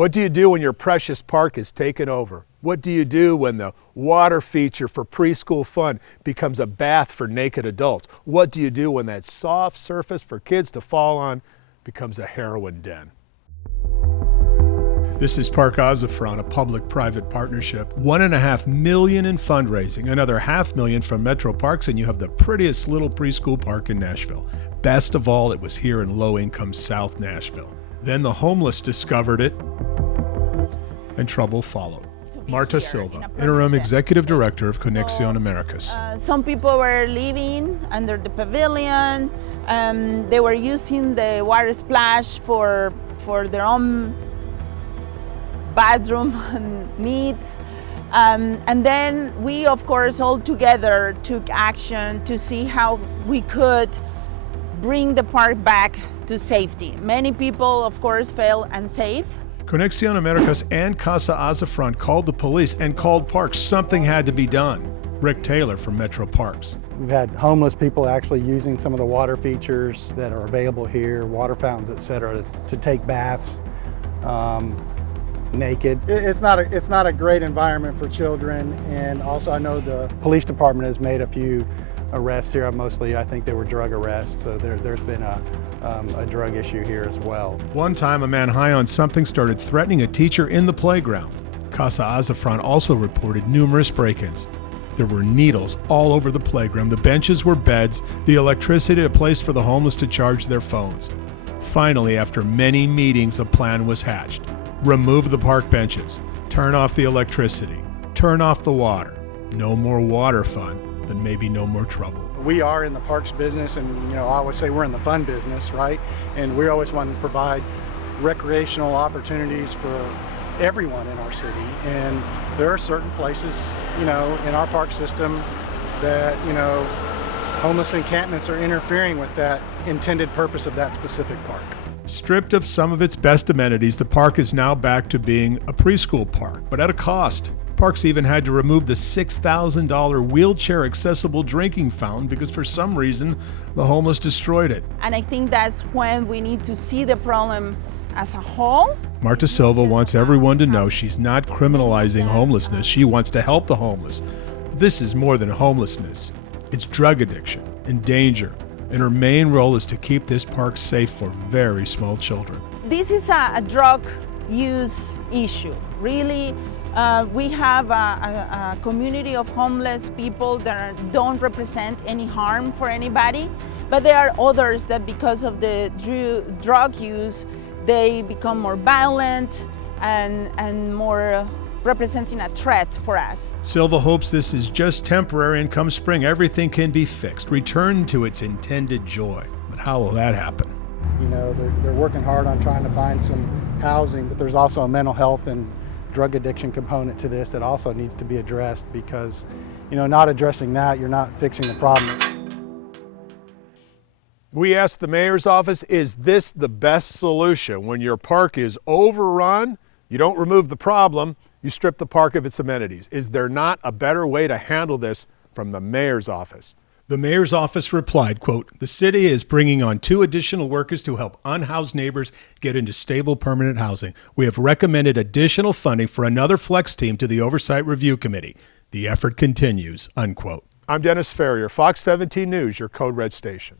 What do you do when your precious park is taken over? What do you do when the water feature for preschool fun becomes a bath for naked adults? What do you do when that soft surface for kids to fall on becomes a heroin den? This is Park Azafran, a public-private partnership. $1.5 million in fundraising, another $500,000 from Metro Parks, and you have the prettiest little preschool park in Nashville. Best of all, it was here in low-income South Nashville. Then the homeless discovered it, and trouble followed. Marta Silva, Interim Executive Director of Conexión Americas. Some people were living under the pavilion. They were using the water splash for their own bathroom needs. And then we, of course, all together took action to see how we could bring the park back to safety. Many people, of course, felt unsafe. Conexión Americas and Casa Azafran called the police and called parks. Something had to be done. Rick Taylor from Metro Parks. We've had homeless people actually using some of the water features that are available here, water fountains, etc., to take baths naked. It's not a great environment for children, and also I know the police department has made a few arrests here. Mostly, I think they were drug arrests, so there's been a drug issue here as well. One time, a man high on something started threatening a teacher in the playground. Casa Azafran also reported numerous break-ins. There were needles all over the playground. The benches were beds, the electricity a place for the homeless to charge their phones. Finally, after many meetings, a plan was hatched. Remove the park benches, turn off the electricity, turn off the water. No more water fun, but maybe no more trouble. We are in the parks business, and I always say we're in the fun business, right? And we always want to provide recreational opportunities for everyone in our city. And there are certain places, in our park system that, homeless encampments are interfering with that intended purpose of that specific park. Stripped of some of its best amenities, the park is now back to being a preschool park, but at a cost. Parks even had to remove the $6,000 wheelchair-accessible drinking fountain because for some reason the homeless destroyed it. And I think that's when we need to see the problem as a whole. Marta Silva wants everyone to know she's not criminalizing homelessness. She wants to help the homeless. This is more than homelessness. It's drug addiction and danger, and her main role is to keep this park safe for very small children. This is a drug use issue. Really, we have a community of homeless people that don't represent any harm for anybody, but there are others that because of the drug use, they become more violent and more representing a threat for us. Silva hopes this is just temporary, and come spring, everything can be fixed, returned to its intended joy. But how will that happen? They're working hard on trying to find some housing, but there's also a mental health and drug addiction component to this that also needs to be addressed, because, not addressing that, you're not fixing the problem. We asked the mayor's office, is this the best solution? When your park is overrun, you don't remove the problem, you strip the park of its amenities. Is there not a better way to handle this from the mayor's office? The mayor's office replied, quote, "The city is bringing on 2 additional workers to help unhoused neighbors get into stable permanent housing. We have recommended additional funding for another flex team to the Oversight Review Committee. The effort continues," unquote. I'm Dennis Ferrier, Fox 17 News, your Code Red station.